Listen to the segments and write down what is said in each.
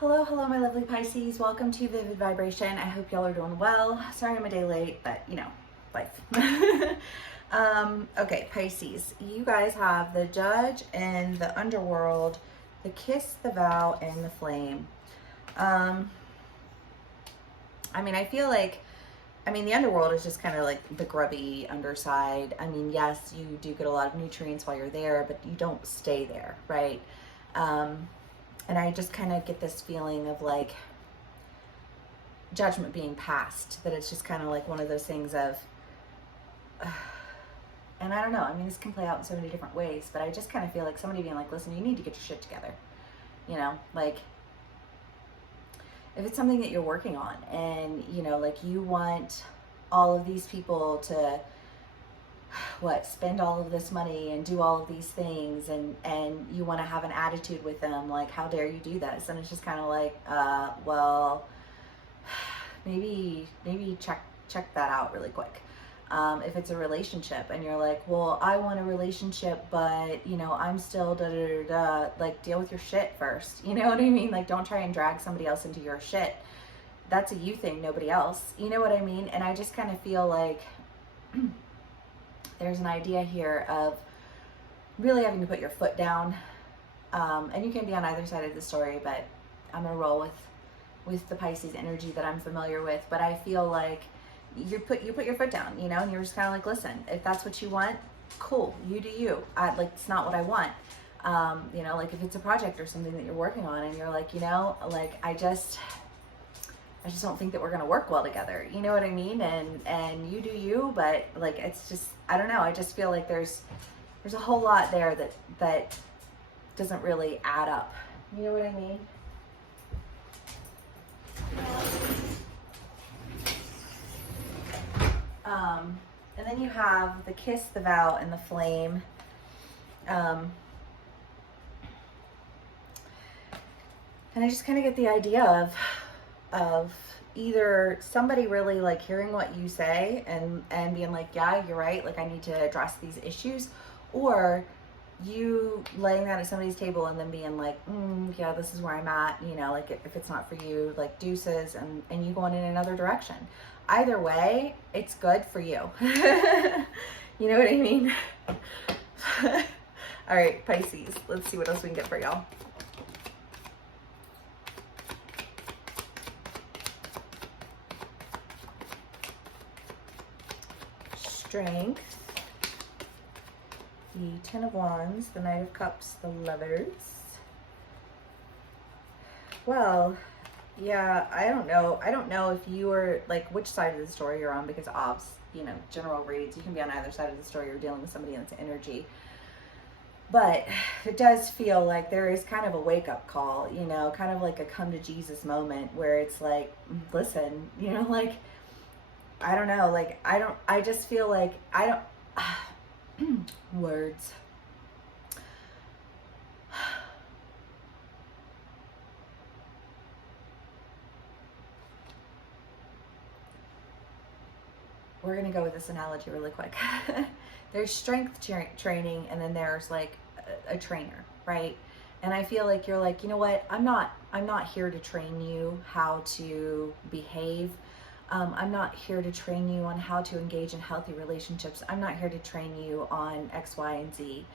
Hello, hello, my lovely Pisces. Welcome to Vivid Vibration. I hope y'all are doing well. Sorry I'm a day late, but you know, life. Okay, Pisces, you guys have the Judge and the Underworld, the Kiss, the Vow, and the Flame. I feel like, the Underworld is just kind of like the grubby underside. Yes, you do get a lot of nutrients while you're there, but you don't stay there, right? And I just kind of get this feeling of like judgment being passed, that it's just kind of like one of those things of, and I don't know, this can play out in so many different ways, but I just kind of feel like somebody being like, listen, you need to get your shit together. You know, like if it's something that you're working on and, you know, like you want all of these people to spend all of this money and do all of these things, and you want to have an attitude with them like, how dare you do this? And it's just kind of like, well, maybe check that out really quick. If it's a relationship and you're like, well, I want a relationship, but you know, I'm still like, deal with your shit first. You know what I mean? Like, don't try and drag somebody else into your shit. That's a you thing, nobody else. You know what I mean? And I just kind of feel like there's an idea here of really having to put your foot down. And you can be on either side of the story, but I'm gonna roll with the Pisces energy that I'm familiar with. But I feel like you put your foot down, you know, and you're just kind of like, listen, if that's what you want, cool, you do you. It's not what I want. You know, like if it's a project or something that you're working on and you're like, you know, like I just don't think that we're gonna work well together. You know what I mean? And you do you, but like it's just, I don't know. I just feel like there's a whole lot there that doesn't really add up. You know what I mean? And then you have the Kiss, the Vow, and the Flame. And I just kind of get the idea of either somebody really like hearing what you say and being like, yeah, you're right, like I need to address these issues, or you laying that at somebody's table and then being like, yeah, this is where I'm at, you know, like if it's not for you, like deuces, and you going in another direction. Either way, it's good for you. You know what I mean? All right, Pisces, let's see what else we can get for y'all. Strength, the Ten of Wands, the Knight of Cups, the Lovers. Well, yeah, I don't know if you are like which side of the story you're on, because obs, you know, general reads, you can be on either side of the story. You're dealing with somebody that's energy. But it does feel like there is kind of a wake-up call, you know, kind of like a come to Jesus moment where it's like, listen, you know, like I don't know, like I just feel like words. We're going to go with this analogy really quick. There's strength training, and then there's like a trainer, right? And I feel like you're like, you know what? I'm not here to train you how to behave. I'm not here to train you on how to engage in healthy relationships. I'm not here to train you on X, Y, and Z.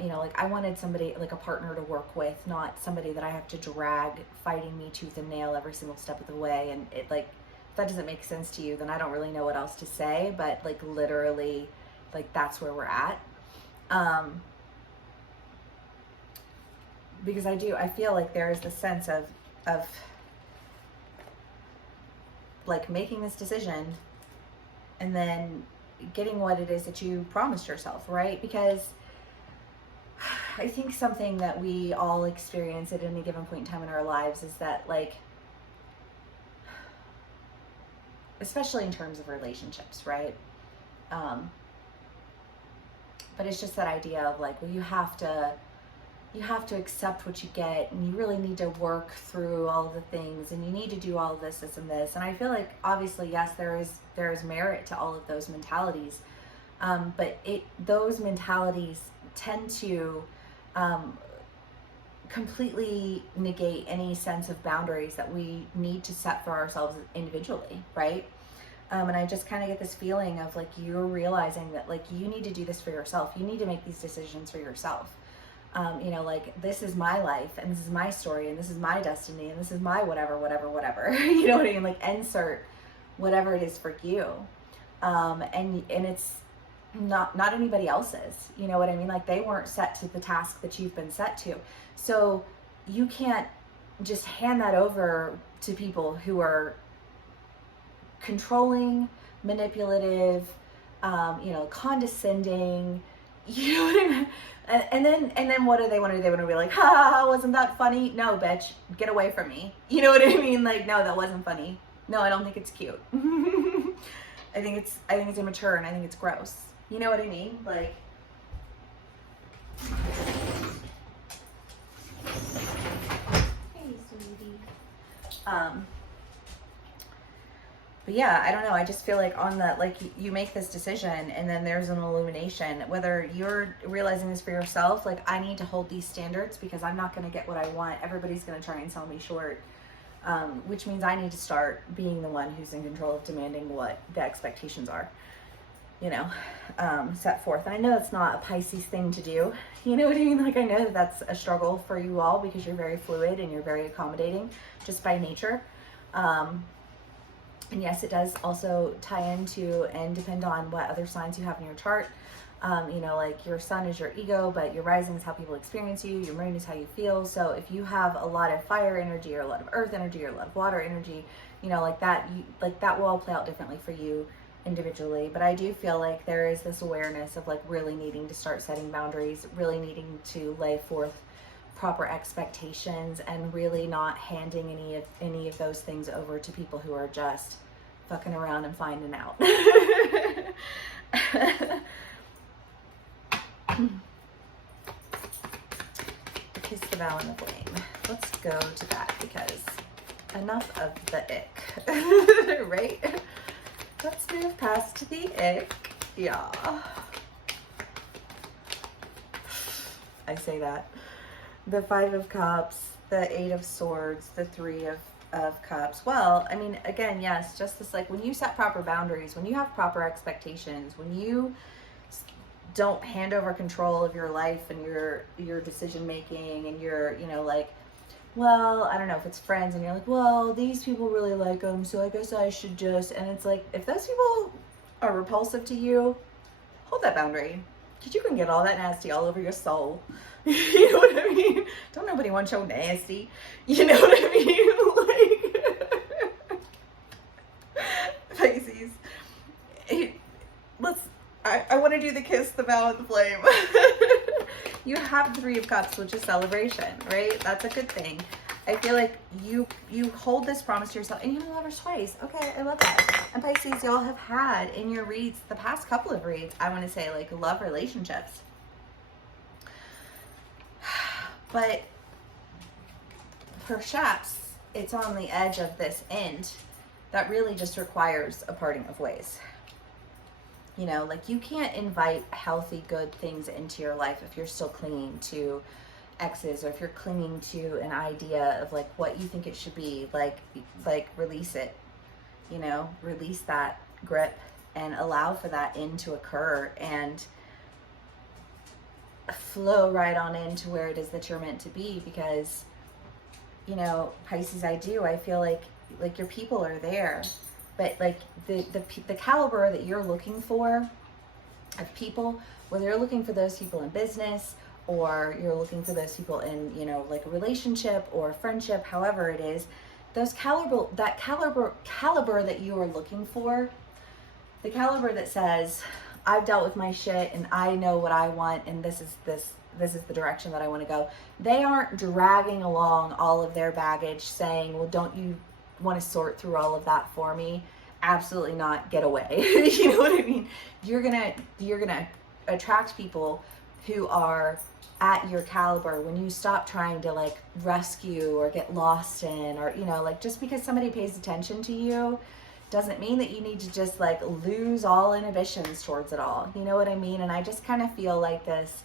You know, like I wanted somebody, like a partner to work with, not somebody that I have to drag fighting me tooth and nail every single step of the way. And it like, if that doesn't make sense to you, then I don't really know what else to say, but like literally, like that's where we're at. Because I feel like there is this sense of like making this decision and then getting what it is that you promised yourself, right? Because I think something that we all experience at any given point in time in our lives is that, like, especially in terms of relationships, right? But it's just that idea of like, well, you have to accept what you get, and you really need to work through all the things, and you need to do all this, and this. And I feel like obviously, yes, there is merit to all of those mentalities. But those mentalities tend to completely negate any sense of boundaries that we need to set for ourselves individually, right? And I just kind of get this feeling of like you're realizing that like you need to do this for yourself. You need to make these decisions for yourself. You know, like this is my life and this is my story and this is my destiny and this is my whatever. You know what I mean? Like insert whatever it is for you. And it's not anybody else's. You know what I mean? Like they weren't set to the task that you've been set to. So you can't just hand that over to people who are controlling, manipulative, you know, condescending, you know what I mean? And then what do they want to do? They want to be like, ha, wasn't that funny? No, bitch, get away from me. You know what I mean? Like, no, that wasn't funny. No, I don't think it's cute. I think it's immature and I think it's gross. You know what I mean? Like, hey, sweetie. But yeah, I don't know. I just feel like on the, like you make this decision and then there's an illumination, whether you're realizing this for yourself, like I need to hold these standards because I'm not going to get what I want. Everybody's going to try and sell me short. Which means I need to start being the one who's in control of demanding what the expectations are, you know, set forth. And I know it's not a Pisces thing to do. You know what I mean? Like I know that that's a struggle for you all because you're very fluid and you're very accommodating just by nature. And yes, it does also tie into and depend on what other signs you have in your chart. You know, like your sun is your ego, but your rising is how people experience you. Your moon is how you feel. So if you have a lot of fire energy or a lot of earth energy or a lot of water energy, you know, like that will all play out differently for you individually. But I do feel like there is this awareness of like really needing to start setting boundaries, really needing to lay forth proper expectations and really not handing any of those things over to people who are just fucking around and finding out. Kiss the vow and the flame. Let's go to that because enough of the ick. Right? Let's move past the ick. Yeah. I say that. The 5 of Cups, the 8 of Swords, the 3 of Cups. Well, I mean, again, yes, just this, like when you set proper boundaries, when you have proper expectations, when you don't hand over control of your life and your decision making and your, you know, like, well, I don't know if it's friends and you're like, well, these people really like them, so I guess I should just, and it's like, if those people are repulsive to you, hold that boundary because you can get all that nasty all over your soul. You know what I mean? Don't nobody want your nasty. You know what I mean? Like, Pisces. I want to do the kiss, the vow, and the flame. You have the 3 of Cups, which is celebration, right? That's a good thing. I feel like you hold this promise to yourself, and you have lovers twice. Okay, I love that. And Pisces, y'all have had in your reads, the past couple of reads, I want to say like love relationships. But perhaps it's on the edge of this end that really just requires a parting of ways. You know, like you can't invite healthy, good things into your life if you're still clinging to exes or if you're clinging to an idea of like what you think it should be. Like release it, you know, release that grip and allow for that end to occur and flow right on into where it is that you're meant to be. Because, you know, Pisces, I feel like your people are there, but like the caliber that you're looking for of people, whether you're looking for those people in business or you're looking for those people in, you know, like a relationship or friendship, however it is, those caliber that you are looking for, the caliber that says, I've dealt with my shit and I know what I want and this is the direction that I want to go. They aren't dragging along all of their baggage saying, well, don't you want to sort through all of that for me? Absolutely not. Get away. You know what I mean? You're gonna attract people who are at your caliber when you stop trying to like rescue or get lost in, or, you know, like just because somebody pays attention to you doesn't mean that you need to just like lose all inhibitions towards it all. You know what I mean? And I just kind of feel like this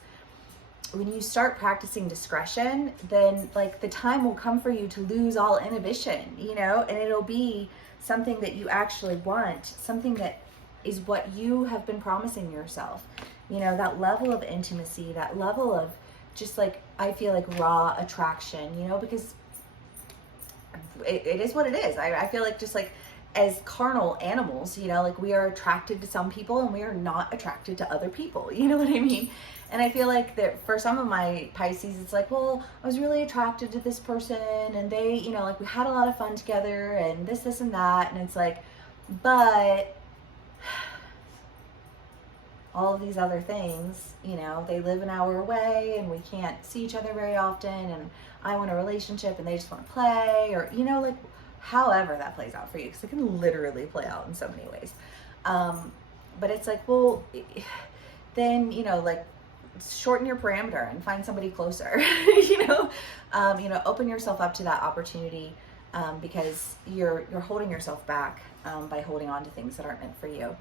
when you start practicing discretion, then like the time will come for you to lose all inhibition, you know, and it'll be something that you actually want, something that is what you have been promising yourself. You know, that level of intimacy, that level of just like, I feel like raw attraction, you know, because it is what it is. I feel like just like as carnal animals, you know, like we are attracted to some people and we are not attracted to other people. You know what I mean? And I feel like that for some of my Pisces, it's like, well, I was really attracted to this person and they, you know, like we had a lot of fun together and this and that. And it's like, but all of these other things, you know, they live an hour away and we can't see each other very often. And I want a relationship and they just want to play, or, you know, like however that plays out for you, because it can literally play out in so many ways. But it's like, well, then, you know, like shorten your parameter and find somebody closer, you know, open yourself up to that opportunity, because you're holding yourself back, by holding on to things that aren't meant for you.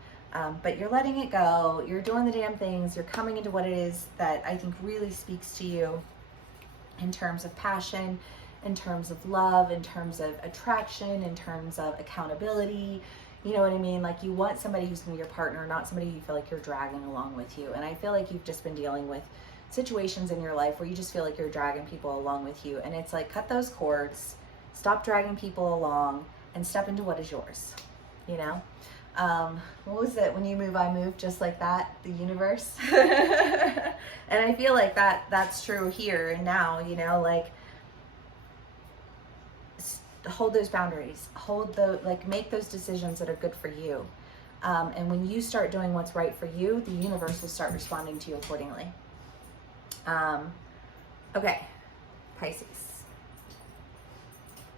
But you're letting it go, you're doing the damn things, you're coming into what it is that I think really speaks to you in terms of passion, in terms of love, in terms of attraction, in terms of accountability. You know what I mean? Like you want somebody who's gonna be your partner, not somebody you feel like you're dragging along with you. And I feel like you've just been dealing with situations in your life where you just feel like you're dragging people along with you. And it's like, cut those cords, stop dragging people along, and step into what is yours, you know? What was it? When you move, I move, just like that, the universe. And I feel like that's true here and now, you know, like hold those boundaries, make those decisions that are good for you. And when you start doing what's right for you, the universe will start responding to you accordingly. Okay, Pisces.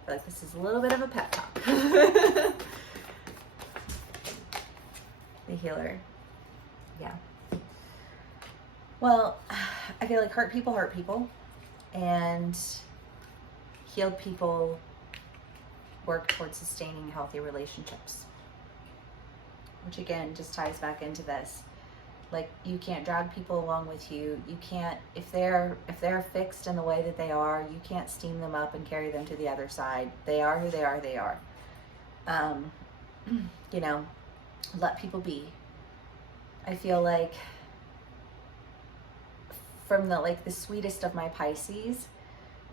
I feel like this is a little bit of a pep talk. The healer. Yeah. Well, I feel like hurt people, and healed people work towards sustaining healthy relationships. Which again, just ties back into this. Like, you can't drag people along with you. You can't, if they're fixed in the way that they are, you can't steam them up and carry them to the other side. They are who they are. You know, let people be. I feel like from the sweetest of my Pisces,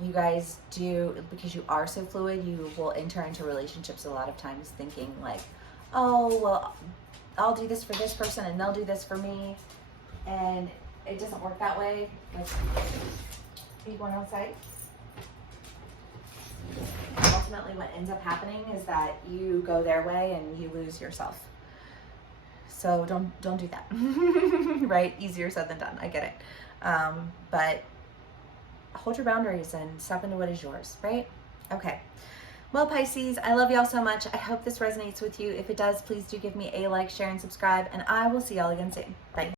you guys do, because you are so fluid, you will enter into relationships a lot of times thinking like, oh, well, I'll do this for this person and they'll do this for me. And it doesn't work that way. Like, are you going outside? Ultimately, what ends up happening is that you go their way and you lose yourself. So don't do that. Right? Easier said than done. I get it. But hold your boundaries and step into what is yours, right? Okay. Well, Pisces, I love y'all so much. I hope this resonates with you. If it does, please do give me a like, share, and subscribe, and I will see y'all again soon. Bye.